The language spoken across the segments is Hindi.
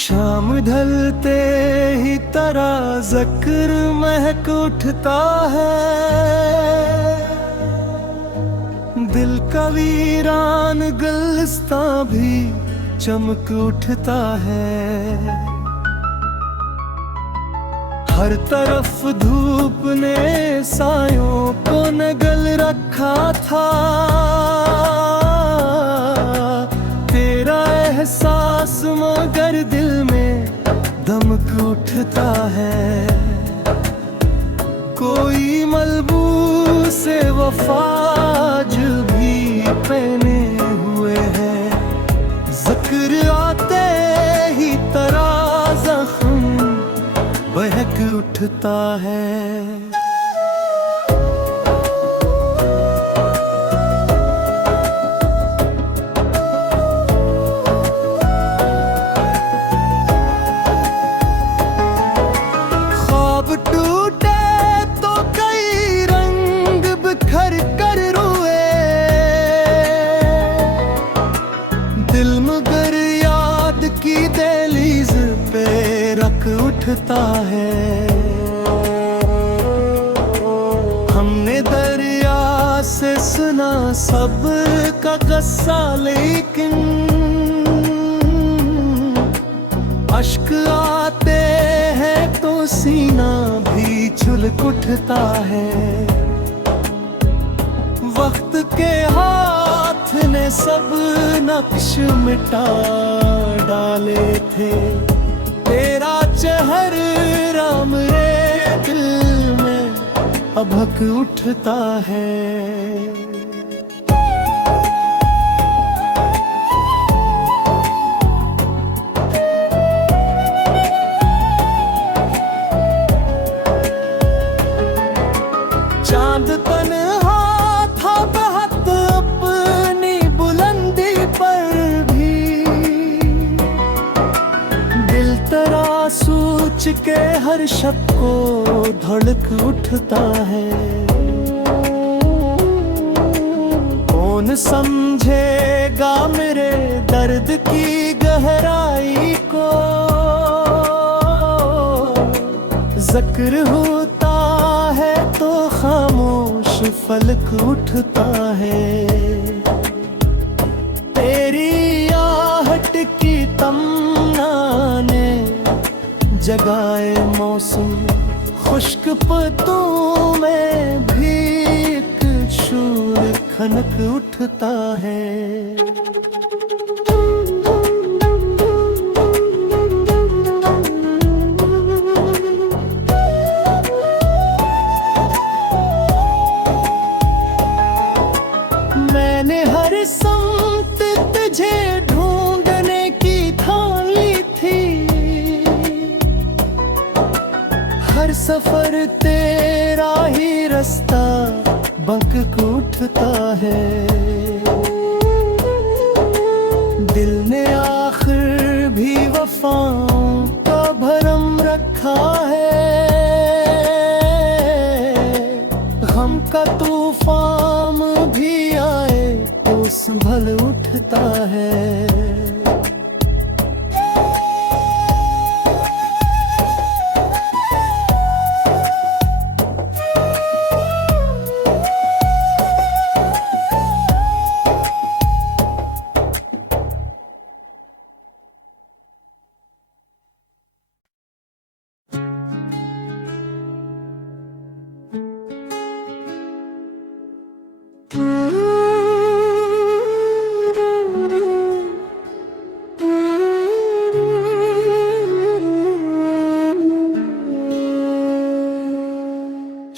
शाम ढलते ही तेरा ज़िक्र महक उठता है। दिल का वीरान गुलिस्तां भी चमक उठता है। हर तरफ धूप ने सायों को नगल रखा था। तेरा एहसास मगर दिल में दमक उठता है। कोई मलबूसे वफाज भी पहने हुए है। जिक्र आते ही तेरा ज़ख्म बहक उठता है। उठता है। हमने दरिया से सुना सब्र का क़स्सा, लेकिन अश्क आते हैं तो सीना भी छुलक उठता है। वक्त के हाथ ने सब नक्श मिटा डाले थे। तेरा चेहरा मेरे दिल में अभक उठता है। चांद तन्हा था बहत अपनी बुलंदी पर भी। दिल तेरा सोच के हर शब्द को धड़क उठता है। कौन समझेगा मेरे दर्द की गहराई को। जिक्र होता है तो खामोश फलक उठता है। तेरी आहट की तमन्ना ने जगाए मौसम। खुश्क पत्तों में भी एक शूर खनक उठता है। मैंने हर संत तुझे ढूंढने की ठानी थी। हर सफर तेरा ही रास्ता बंक उठता है। दिल ने आखिर भी वफाओं का भरम रखा है। गम का तूफान भी आए तो संभल उठता है।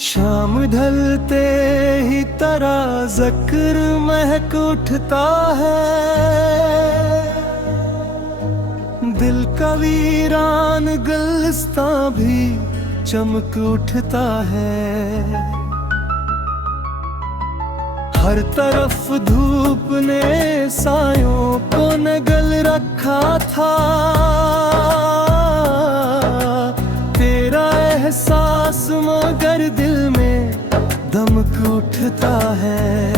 शाम ढलते ही तेरा ज़िक्र महक उठता है। दिल का वीरान गुलिस्तां भी चमक उठता है। हर तरफ धूप ने सायों को नगल रखा था। तेरा एहसास मगर दिल में दमक उठता है।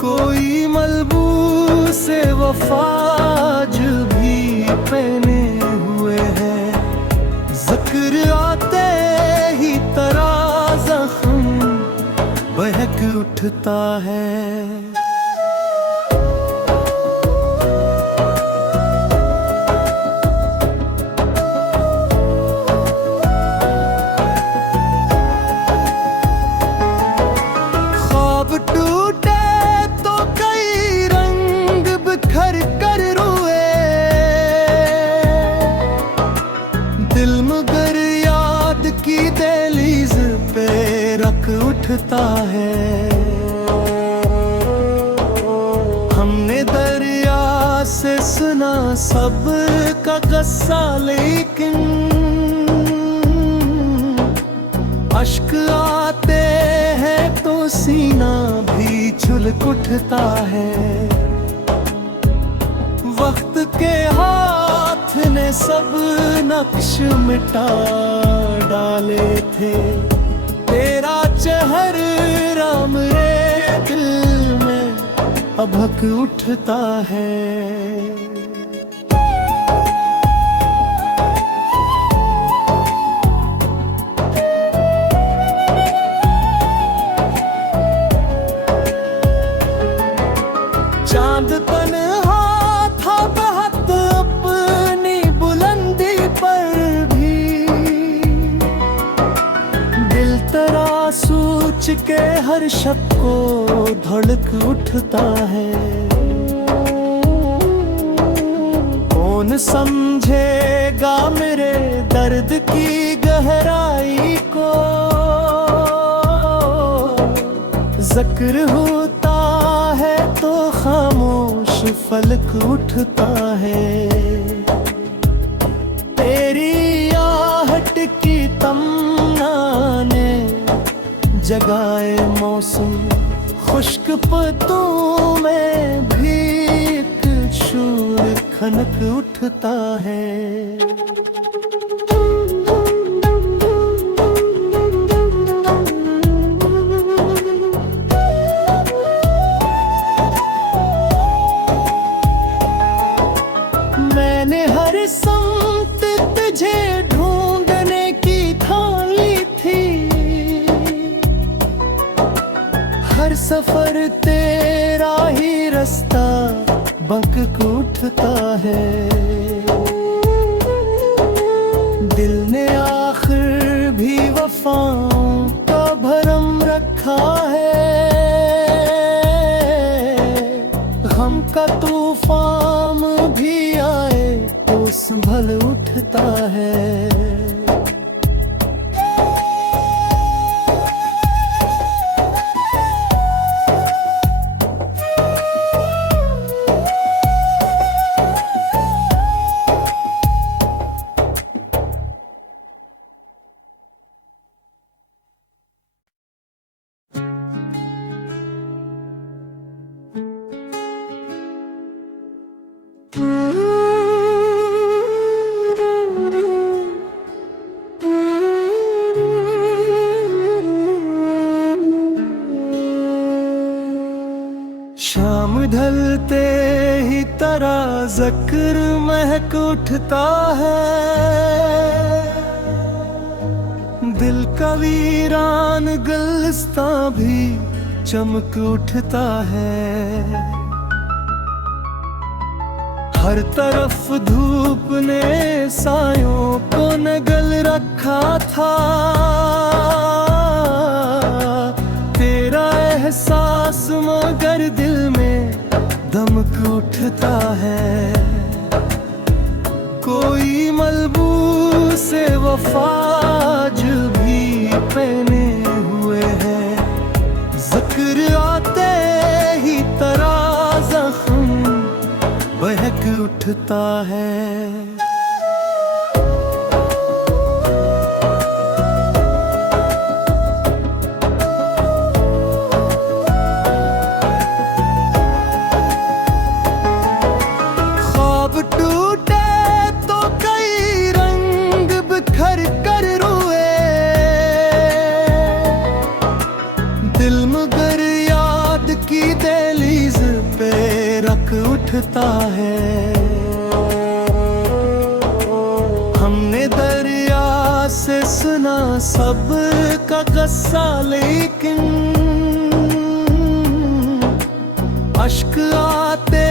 कोई मलबूसे वफाज भी उठता है। ख्वाब टूटे तो कई रंग बिखर कर रोए, दिल मगर याद की दहलीज पे रख उठता है। हमने दरिया से सुना सब का किस्सा, लेकिन अश्क आते हैं तो सीना भी छुलक उठता है। वक्त के हाथ ने सब नक्श मिटा डाले थे, तेरा चेहरा मेरे दिल में अभक उठता है। चांद तन्हा था बहुत अपनी बुलंदी पर भी, दिल तेरा सोच के हर शब्द को धड़क उठता है। कौन समझेगा मेरे दर्द की गहराई को, जिक्र होता है तो खामोश फलक उठता है। तेरी आहट की तमन्ना ने जगाए मौसम, खुश्क पत्तों में भी एक शूर खनक उठता है। मैंने हर समत तुझे ढूंढने की ठान ली थी, हर सफर तेरा ही रास्ता बंक उठता है। दिल ने आखिर भी वफाओं का भरम रखा है, गम का तूफान भी आए तो संभल उठता है। शाम ढलते ही तेरा जिक्र महक उठता है, दिल का वीरान गुलिस्तां भी चमक उठता है। हर तरफ धूप ने सायों को नगल रखा था, तेरा एहसास मगर दिल में दमक उठता है। कोई मलबूस वफाज भी पहने हुए हैं, जिक्र आते ही तेरा जख्म बहक उठता है। टूटे तो कई रंग बिखर कर रोए, दिल मगर याद की दहलीज पे रख उठता है। हमने दरिया से सुना सब का किस्सा, लेकिन अश्क आते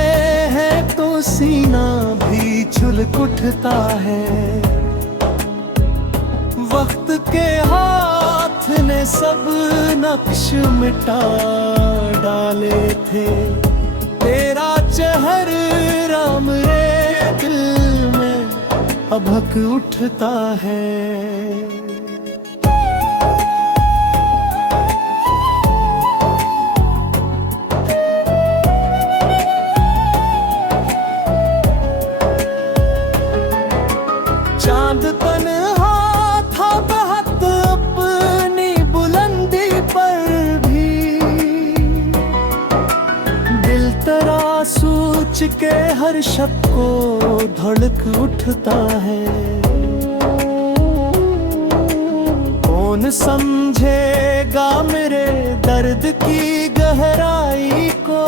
हैं तो सीना भी छुलक उठता है। वक्त के हाथ ने सब नक्श मिटा डाले थे। तेरा चेहरा मेरे दिल में अभक उठता है। चांद तन्हा था बहुत अपनी बुलंदी पर भी, दिल तेरा सोच के हर शब्द को धड़क उठता है। कौन समझेगा मेरे दर्द की गहराई को,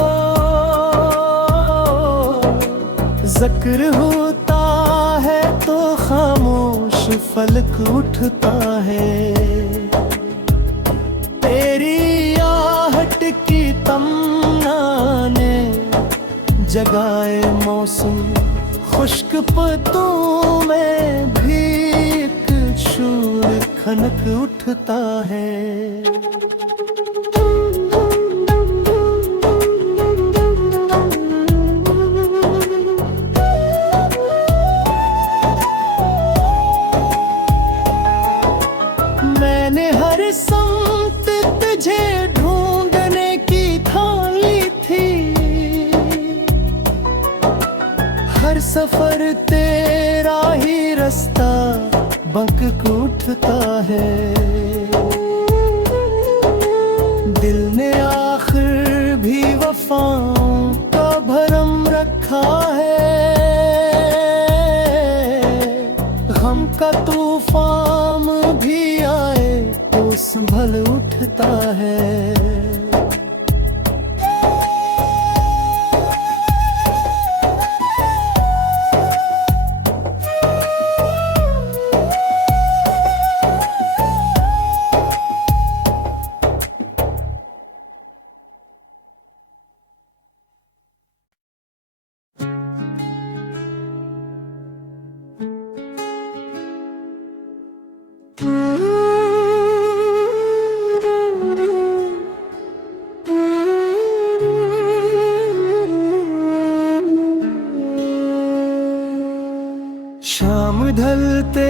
जिक्र होता है तो खामोश फलक उठता है। तेरी आहट की तमन्ना ने जगाए मौसम, खुश्क पत्तों में भी एक शूर खनक उठता है। मैंने हर संत तुझे ढूंढने की ठान ली थी, हर सफर तेरा ही रास्ता बंक उठता है। दिल ने आखिर भी वफाओं का भरम रखा है। गम का तूफान भी आए तो संभल उठता है। शाम ढलते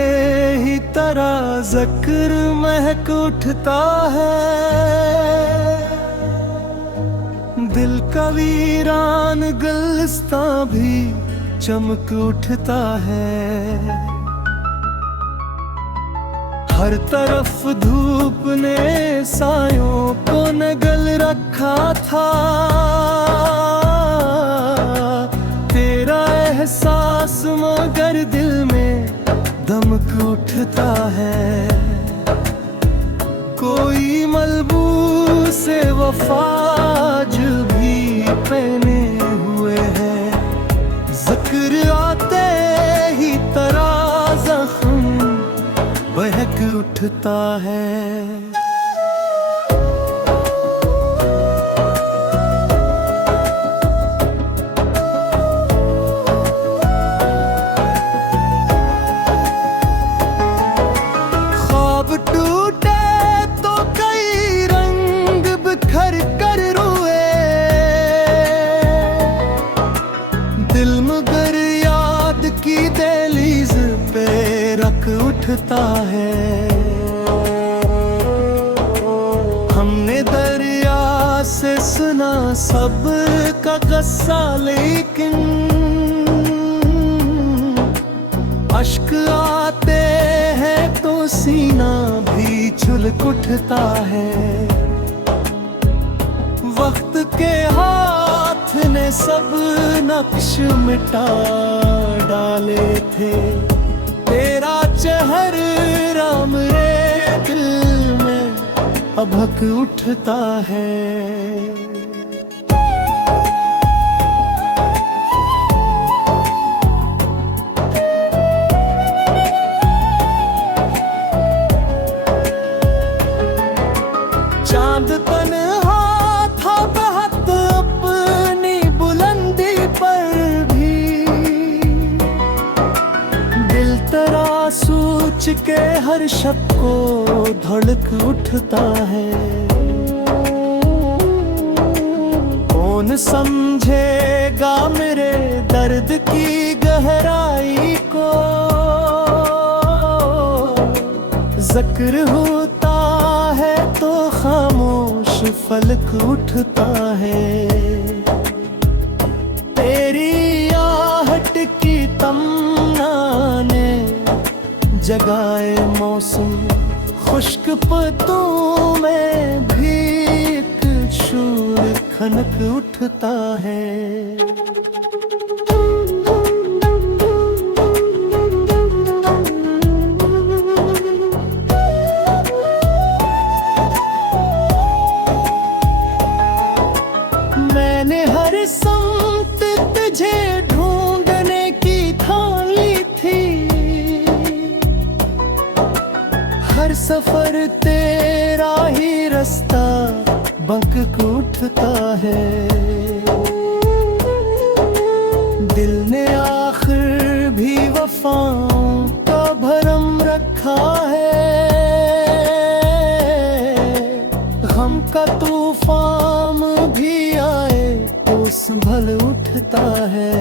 ही तेरा ज़िक्र महक उठता है। दिल का वीरान गुलिस्तां भी चमक उठता है। हर तरफ धूप ने सायों को नगल रखा था। तेरा एहसास मगर दिल में दमक उठता है। कोई मलबूस वफाज भी पहने हुए है। जिक्र आते ही तेरा जख्म बहक उठता है। उठता है। हमने दरिया से सुना सब का किस्सा, लेकिन अश्क आते हैं तो सीना भी छुलक उठता है। वक्त के हाथ ने सब नक्श मिटा डाले थे। तेरा चेहरा मेरे दिल में अभक उठता है। चांद तन्हा था बहुत अपनी के हर शब्द को धड़क उठता है। कौन समझेगा मेरे दर्द की गहराई को, जिक्र होता है तो खामोश फलक उठता है। तेरी आहट की तमन्ना ने जगाए मौसम, खुश्क पत्तों में भी एक शूर खनक उठता है। मैंने हर संत तुझे ढूंढने की ठान ली थी, हर सफर तेरा ही रास्ता बंक उठता है। दिल ने आखिर भी वफाओं का भरम रखा है। गम का तूफान भी आए तो संभल उठता है।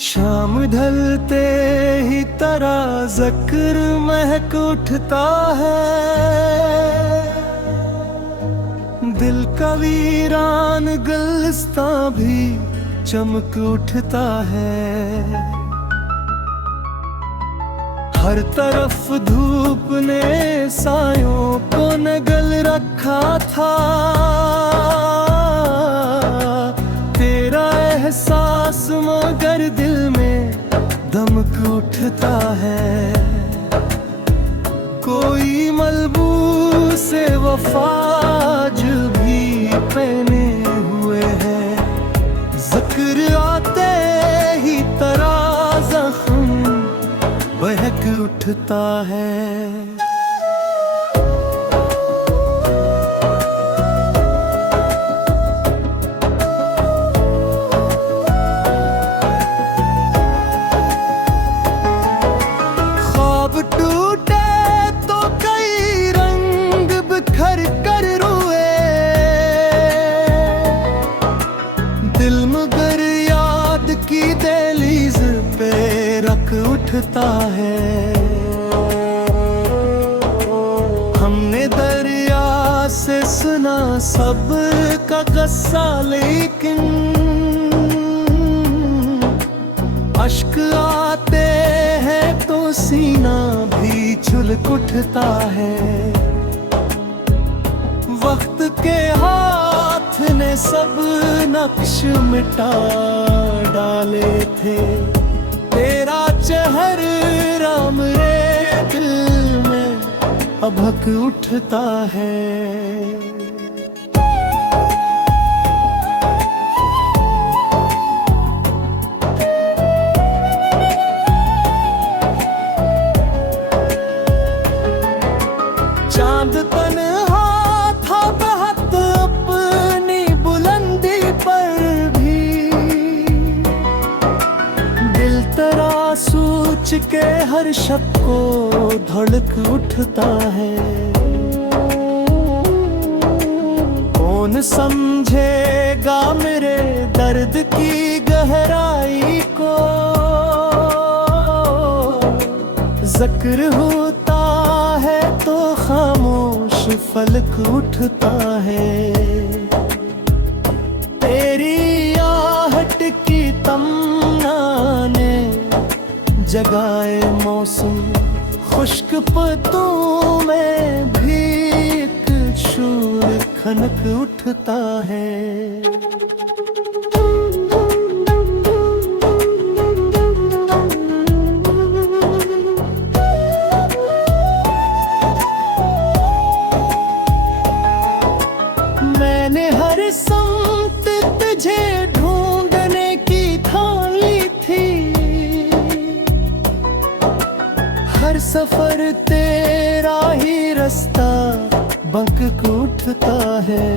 शाम ढलते ही तेरा ज़िक्र महक उठता है। दिल का वीरान गुलिस्तां भी चमक उठता है। हर तरफ धूप ने सायों को नगल रखा था। तेरा एहसास मगर दिल में दमक उठता है। कोई मलबूस वफाज भी पहने हुए है। जिक्र आते ही तेरा ज़ख्म बहक उठता है। दिल मगर याद की दहलीज पे रख उठता है। हमने दरिया से सुना सब्र का किस्सा, लेकिन अश्क आते हैं तो सीना भी छुलक उठता है। वक्त के हाथ ने सब नक्श मिटा डाले थे। तेरा चेहरा मेरे दिल में अभक उठता है। चांद तन्हा था बहत अपनी बुलंदी पर भी, दिल तेरा सोच के हर शब्द को धड़क उठता है। कौन समझेगा मेरे दर्द की गहराई को, जिक्र होता है तो खामोश फलक उठता है। तेरी आहट की तमन्ना ने जगाए मौसम, खुश्क पत्तों में भी एक शूर खनक उठता है। रास्ता बंक उठता है।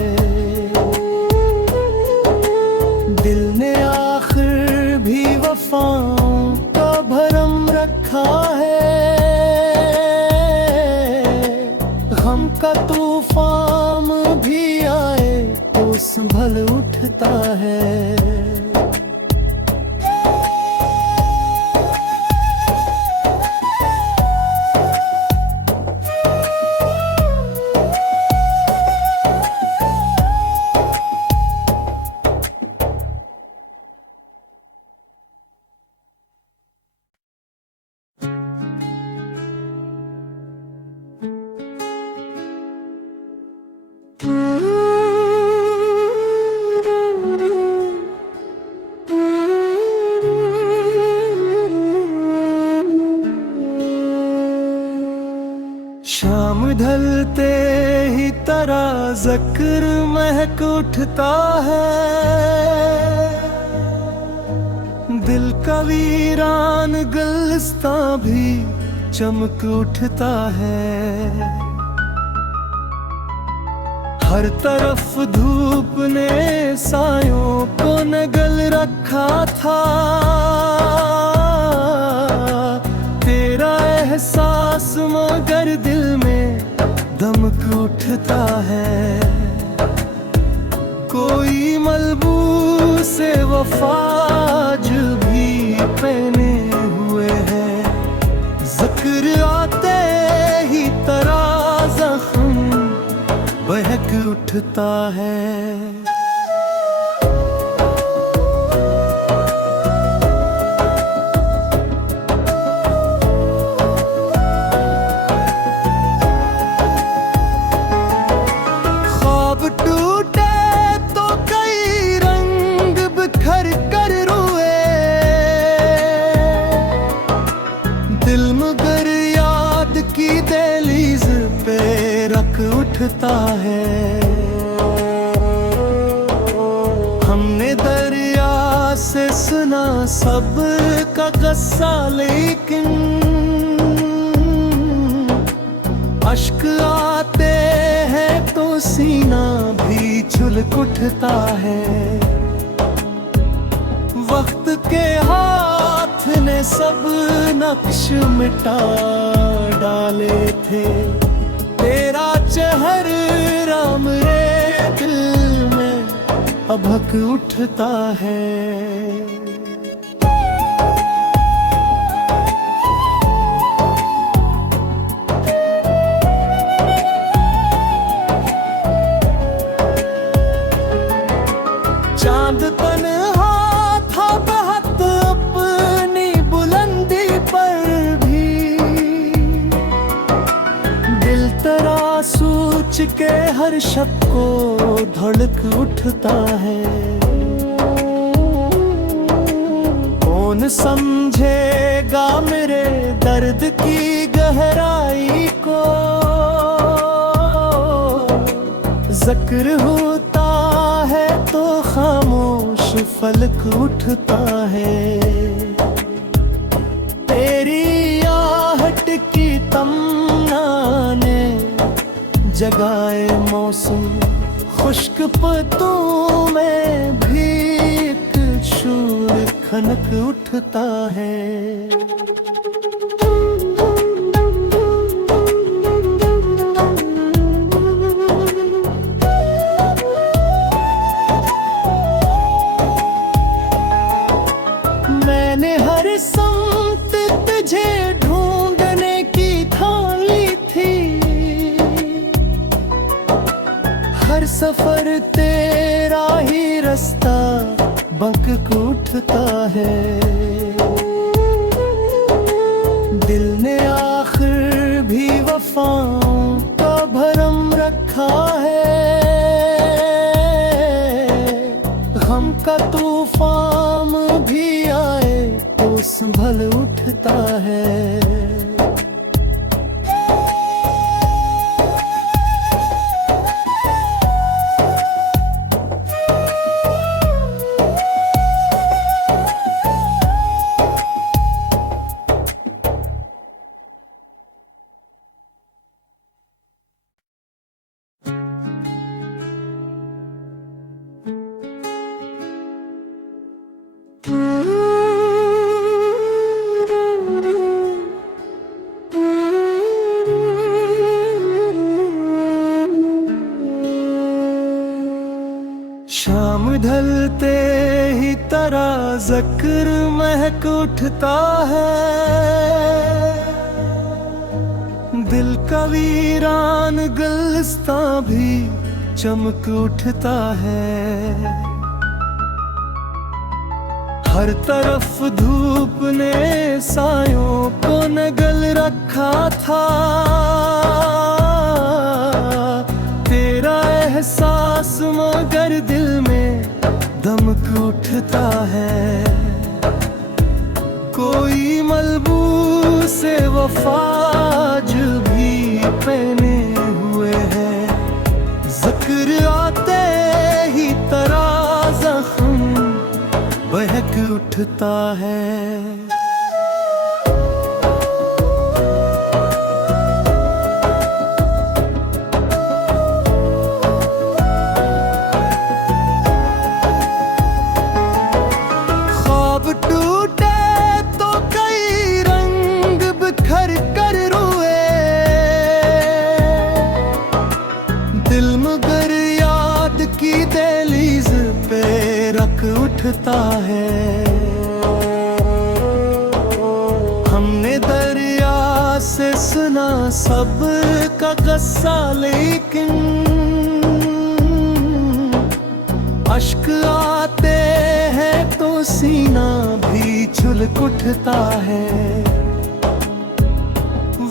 दिल ने आखिर भी वफाओं का भरम रखा है। गम का तूफान भी आए तो संभल उठता है। शाम ढलते ही तरह ज़िक्र महक उठता है। दिल का वीरान गुलिस्तां भी चमक उठता है। हर तरफ धूप ने सायों को नगल रखा था। तेरा एहसास मगर दिल में दमक उठता है। कोई मलबूस वफाज भी पहने हुए है। जिक्र आते ही तरह जख्म बहक उठता है। दिल मगर याद की दहलीज पे रख उठता है। हमने दरिया से सुना सब का गस्सा, लेकिन अश्क आते हैं तो सीना भी छुलक उठता है। वक्त के हाथ ने सब नक्श मिटा डाले थे। तेरा चेहरा मेरे दिल में अभक उठता है। चांद तन्हा था बहत अपनी बुलंदी पर भी। दिल तेरा सोच के हर शब्द को धड़क उठता है। कौन समझेगा मेरे दर्द की गहराई को। जिक्र होता है तो खामोश फलक उठता है। तेरी आहट की तमन्ना ने जगाए मौसम। खुश्क पत्तों में भी एक शूर खनक उठता है। मैंने हर संत तुझे ढूंढने की ठानी थी। हर सफर तेरा ही रास्ता बंक उठता है। दिल ने आखिर भी वफाओं का भरम रखा है। गम का तूफान भी आए तो संभल उठता है। ढलते ही तरह ज़िक्र महक उठता है। दिल का वीरान गुलिस्तां भी चमक उठता है। हर तरफ धूप ने सायों को नगल रखा था। तेरा एहसास मगर दिल में दमक उठता है। कोई मलबूस वफा जो भी पहने हुए है, जिक्र आते ही तरह जख्म बहक उठता है। ख्वाब टूटे तो कई रंग बिखर कर रोए, दिल मगर याद की दहलीज पे रख उठता है। हमने दरिया से सुना सब का गस्सा, लेकिन अश्क आते हैं तो सीना भी छुलक उठता है।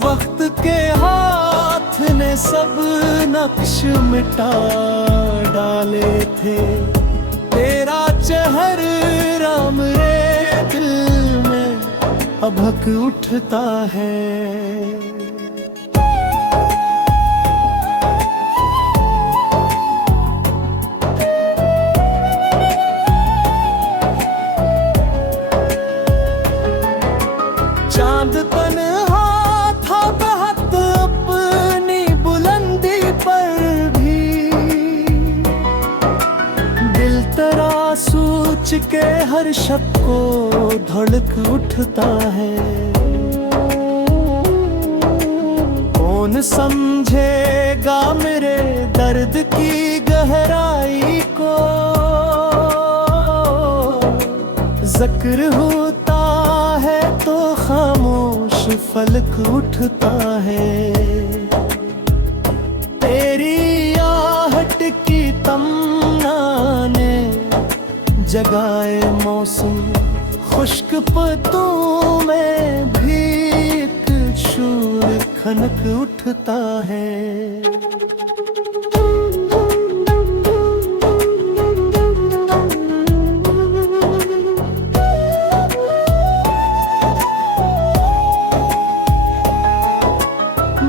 वक्त के हाथ ने सब नक्श मिटा डाले थे। तेरा चेहरा मेरे दिल में अभक उठता है। चांद तन्हा था बहत अपनी बुलंदी पर भी, दिल तेरा सोच के हर शब्द को धड़क उठता है। कौन समझेगा मेरे दर्द की गहराई को, जिक्र होता है तो खामोश फलक उठता है। तेरी आहट की तमन्ना ने जगाए मौसम, खुश्क पत्तों में भी एक शूर खनक उठता है।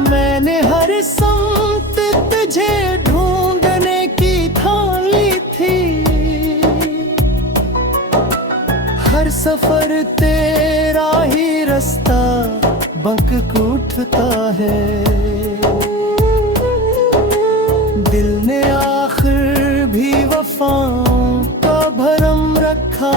मैंने हर समत तुझे ढूंढने की ठान ली थी, हर सफर तेरा ही रास्ता बंक उठता है। दिल ने आखिर भी वफाओं का भरम रखा